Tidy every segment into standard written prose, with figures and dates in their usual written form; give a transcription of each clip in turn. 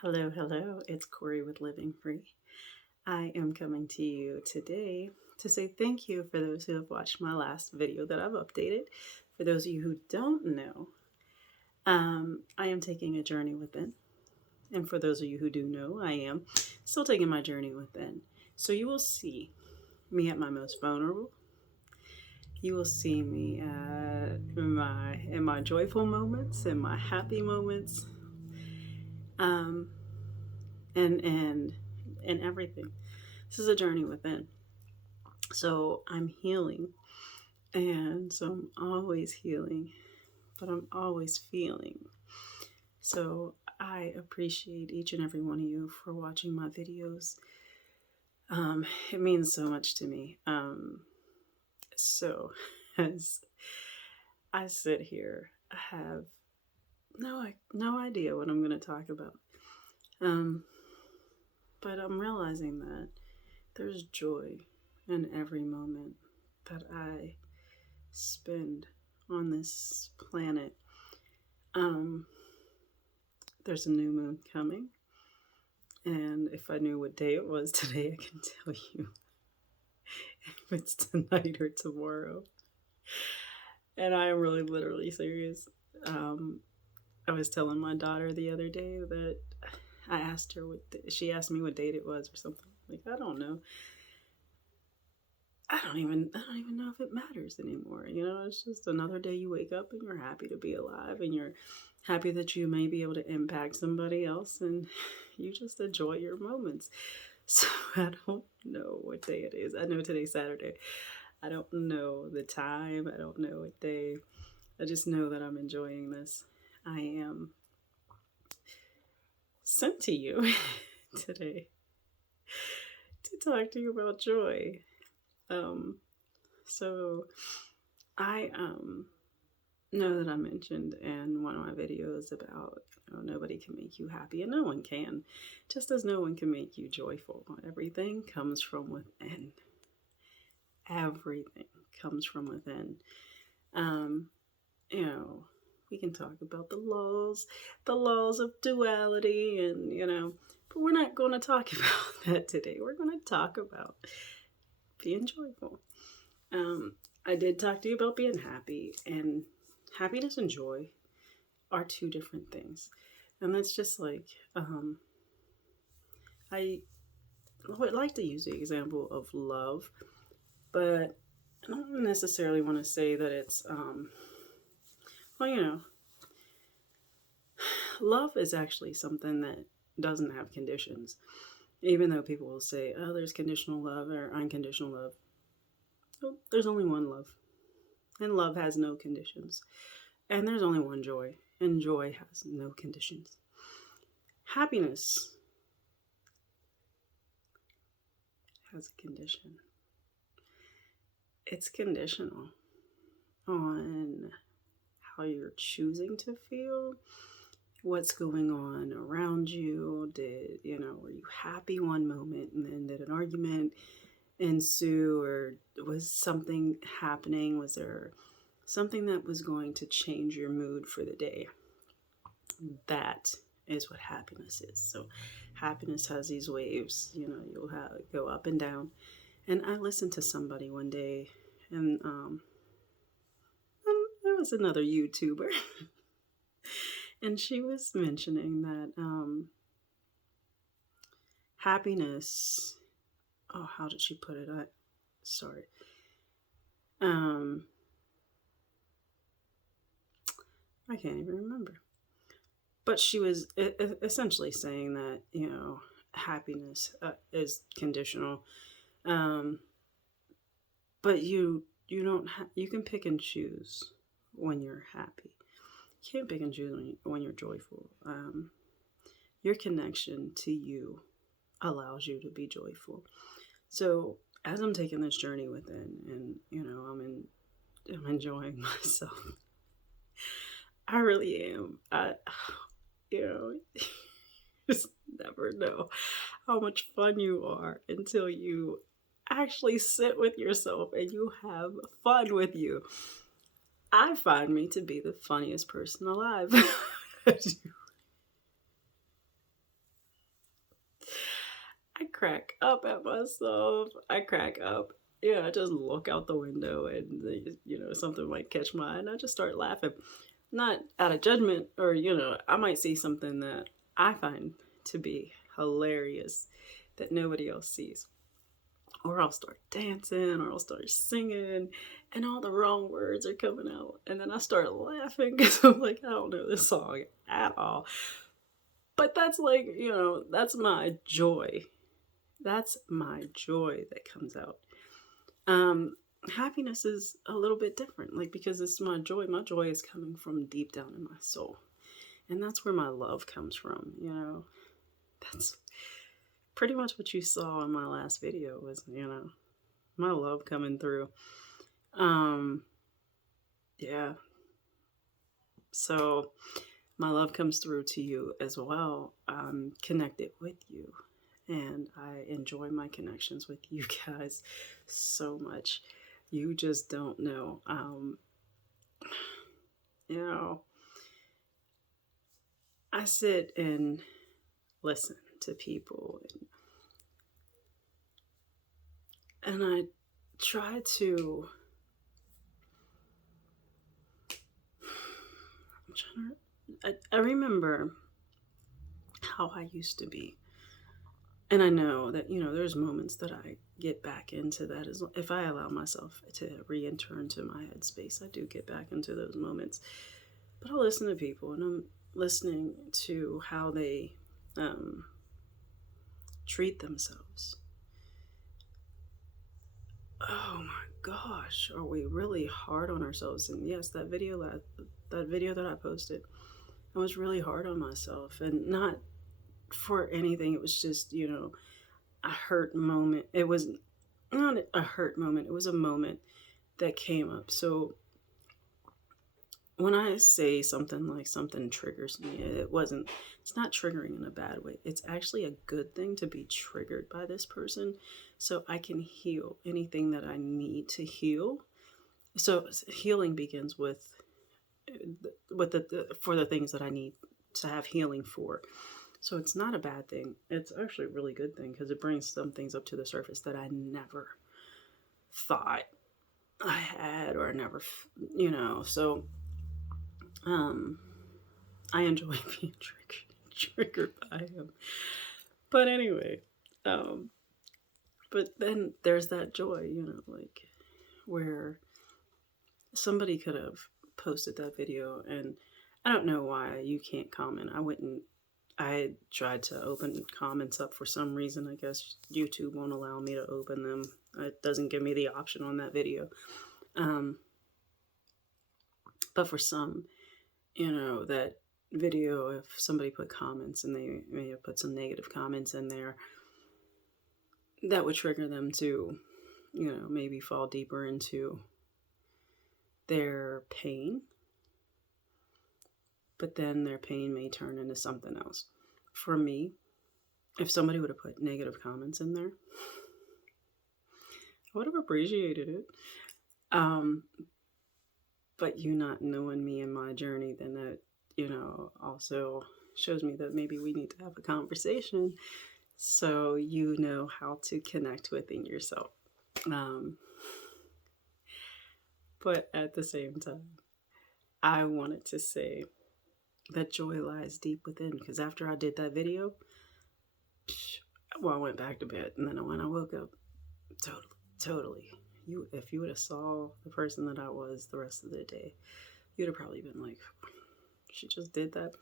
Hello, hello. It's Corey with Living Free. I am coming to you today to say thank you for those who have watched my last video that I've updated. For those of you who don't know, I am taking a journey within. And for those of you who do know, I am still taking my journey within. So you will see me at my most vulnerable. You will see me in my joyful moments, in my happy moments, um, and everything. This is a journey within. So I'm healing, and so I'm always healing, but I'm always feeling. So I appreciate each and every one of you for watching my videos. It means so much to me. So as I sit here, I have no idea what I'm going to talk about. But I'm realizing that there's joy in every moment that I spend on this planet. There's a new moon coming, and if I knew what day it was today, I can tell you if it's tonight or tomorrow. And I am really literally serious. I was telling my daughter the other day that I asked her she asked me what date it was or something. Like, I don't know. I don't even know if it matters anymore. It's just another day you wake up and you're happy to be alive, and you're happy that you may be able to impact somebody else, and you just enjoy your moments. So I don't know what day it is. I know today's Saturday. I don't know the time. I don't know what day. I just know that I'm enjoying this. I am sent to you today to talk to you about joy. So I know that I mentioned in one of my videos about nobody can make you happy, and no one can, just as no one can make you joyful. Everything comes from within. Everything comes from within. We can talk about the laws of duality, and but we're not going to talk about that today. We're going to talk about being joyful. I did talk to you about being happy, and happiness and joy are two different things. And that's just like, I would like to use the example of love, but I don't necessarily want to say that it's, love is actually something that doesn't have conditions. Even though people will say, oh, there's conditional love or unconditional love. Well, there's only one love. And love has no conditions. And there's only one joy. And joy has no conditions. Happiness has a condition. It's conditional on how you're choosing to feel, what's going on around you. Were you happy one moment, and then did an argument ensue, or was something happening? Was there something that was going to change your mood for the day? That is what happiness is. So happiness has these waves. You'll go up and down. And I listened to somebody one day, and there was another YouTuber, and she was mentioning that happiness. Oh, how did she put it? Sorry. I can't even remember. But she was essentially saying that, happiness is conditional. But you don't you can pick and choose when you're happy. You can't pick and choose when you're joyful. Your connection to you allows you to be joyful. So as I'm taking this journey within, and I'm enjoying myself. I really am. You just never know how much fun you are until you actually sit with yourself and you have fun with you. I find me to be the funniest person alive. crack up at myself. I crack up. Yeah, I just look out the window and, something might catch my eye and I just start laughing. Not out of judgment or, I might see something that I find to be hilarious that nobody else sees. Or I'll start dancing or I'll start singing and all the wrong words are coming out. And then I start laughing because I'm like, I don't know this song at all. But that's like, that's my joy. That's my joy that comes out. Happiness is a little bit different, like, because it's my joy. My joy is coming from deep down in my soul. And that's where my love comes from, That's pretty much what you saw in my last video was, my love coming through. Yeah. So my love comes through to you as well. I'm connected with you. And I enjoy my connections with you guys so much. You just don't know. I sit and listen to people and I try to I remember how I used to be. And I know that, there's moments that I get back into that. If I allow myself to re-enter into my headspace, I do get back into those moments. But I'll listen to people and I'm listening to how they treat themselves. Oh my gosh, are we really hard on ourselves? And yes, that video that I posted, I was really hard on myself, and not for anything. It was just, a hurt moment. It was not a hurt moment. It was a moment that came up. So when I say something like something triggers me, it's not triggering in a bad way. It's actually a good thing to be triggered by this person so I can heal anything that I need to heal. So healing begins with for the things that I need to have healing for. So it's not a bad thing. It's actually a really good thing because it brings some things up to the surface that I never thought I had or never, so I enjoy being triggered by him. But anyway, but then there's that joy, like where somebody could have posted that video and I don't know why you can't comment. I tried to open comments up for some reason. I guess YouTube won't allow me to open them. It doesn't give me the option on that video. But for some, that video, if somebody put comments and they may have put some negative comments in there, that would trigger them to, maybe fall deeper into their pain. But then their pain may turn into something else. For me, if somebody would have put negative comments in there, I would have appreciated it. But you not knowing me and my journey, then that, also shows me that maybe we need to have a conversation so you know how to connect within yourself. But at the same time, I wanted to say that joy lies deep within, because after I did that video, I went back to bed, and then when I woke up, totally. If you would have saw the person that I was the rest of the day, you'd have probably been like, she just did that.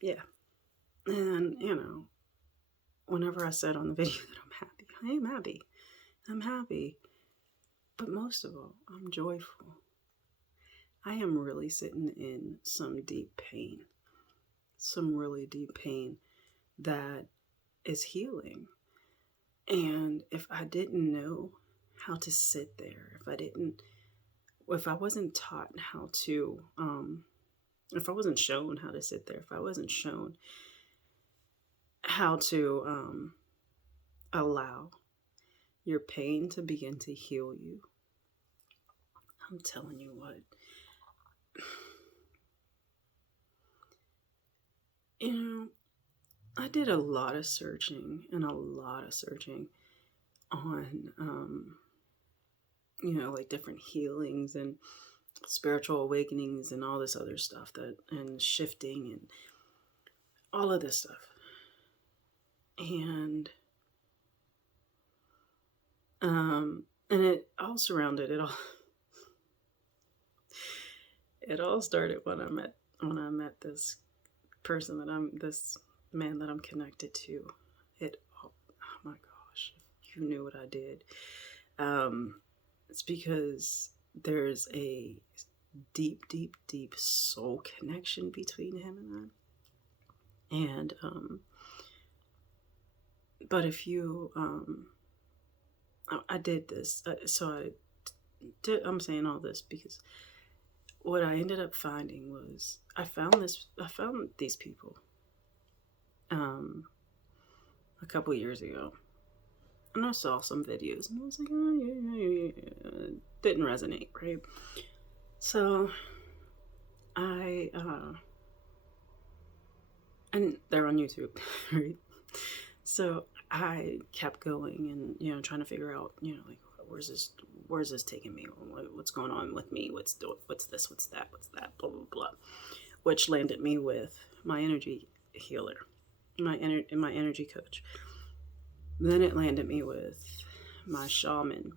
Yeah. And, whenever I said on the video that I'm happy, I am happy. I'm happy. But most of all, I'm joyful. I am really sitting in some deep pain. Some really deep pain that is healing. And if I didn't know how to sit there, if I wasn't taught how to, if I wasn't shown how to sit there, if I wasn't shown how to allow your pain to begin to heal you, I'm telling you what, I did a lot of searching on, like different healings and spiritual awakenings and all this other stuff and shifting and all of this stuff. And it all surrounded it all. It all started when I met this this man that I'm connected to. Oh my gosh, if you knew what I did. It's because there's a deep, deep, deep soul connection between him and I. And but if you I did this, I'm saying all this because what I ended up finding was I found these people a couple years ago, and I saw some videos and I was like, oh yeah. Didn't resonate, right? So and they're on YouTube, right? So I kept going and trying to figure out like where's this taking me? What's going on with me? What's this? What's that? Blah blah blah. Which landed me with my energy healer, my energy coach. Then it landed me with my shaman.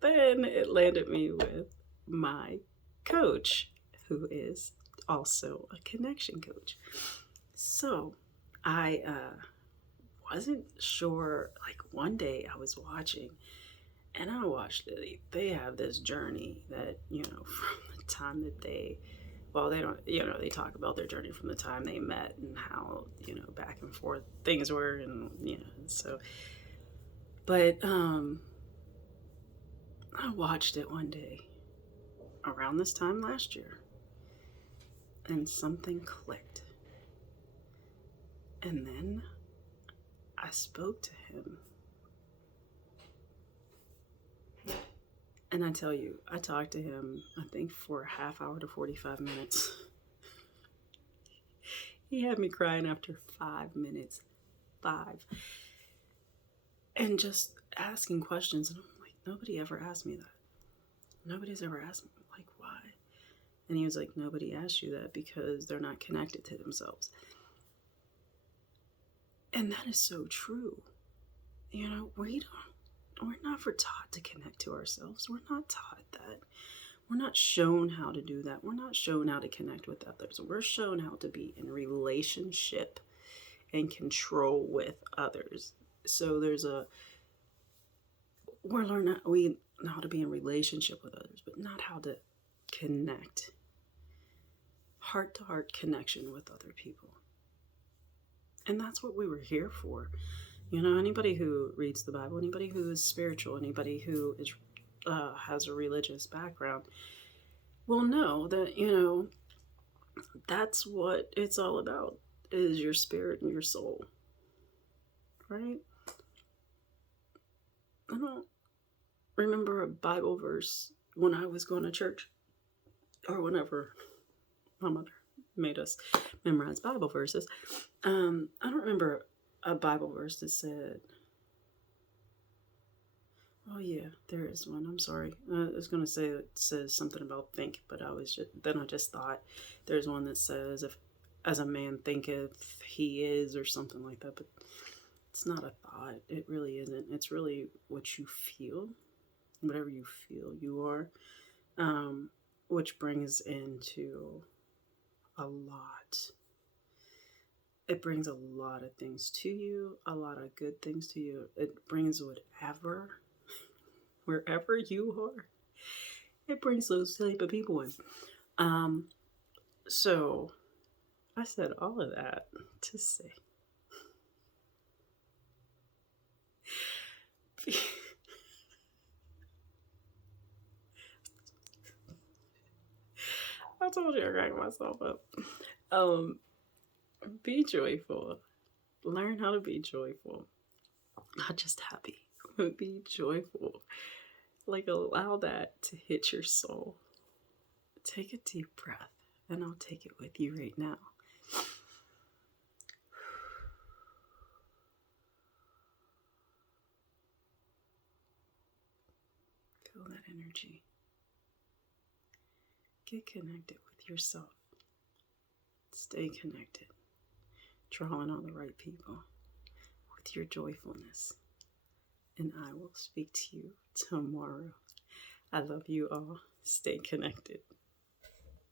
Then it landed me with my coach, who is also a connection coach. So I wasn't sure. Like one day I was watching, and I watched it. They have this journey that from the time that they don't, they talk about their journey from the time they met and how back and forth things were, and so. But I watched it one day around this time last year, and something clicked. And then I spoke to him. And I tell you, I talked to him, I think, for a half hour to 45 minutes. He had me crying after 5 minutes. 5. And just asking questions. And I'm like, nobody ever asked me that. Nobody's ever asked me, like, why? And he was like, nobody asked you that because they're not connected to themselves. And that is so true. We're never taught to connect to ourselves. We're not taught that. We're not shown how to do that. We're not shown how to connect with others. We're shown how to be in relationship and control with others. So we know how to be in relationship with others, but not how to connect. Heart-to-heart connection with other people. And that's what we were here for. Anybody who reads the Bible, anybody who is spiritual, anybody who is has a religious background will know that, that's what it's all about, is your spirit and your soul. Right? I don't remember a Bible verse when I was going to church, or whenever my mother made us memorize Bible verses. I don't remember a Bible verse that said, oh yeah, there is one. I'm sorry. I was going to say it says something about think, but I just thought there's one that says, if as a man thinketh he is, or something like that. But it's not a thought. It really isn't. It's really what you feel. Whatever you feel you are, which brings into a lot. It brings a lot of things to you, a lot of good things to you. It brings wherever you are, it brings those type of people in. So I said all of that to say, I told you I cracked myself up. Be joyful. Learn how to be joyful. Not just happy, but be joyful. Like, allow that to hit your soul. Take a deep breath, and I'll take it with you right now. Feel that energy. Get connected with yourself. Stay connected. Drawing on the right people with your joyfulness. And I will speak to you tomorrow. I love you all. Stay connected.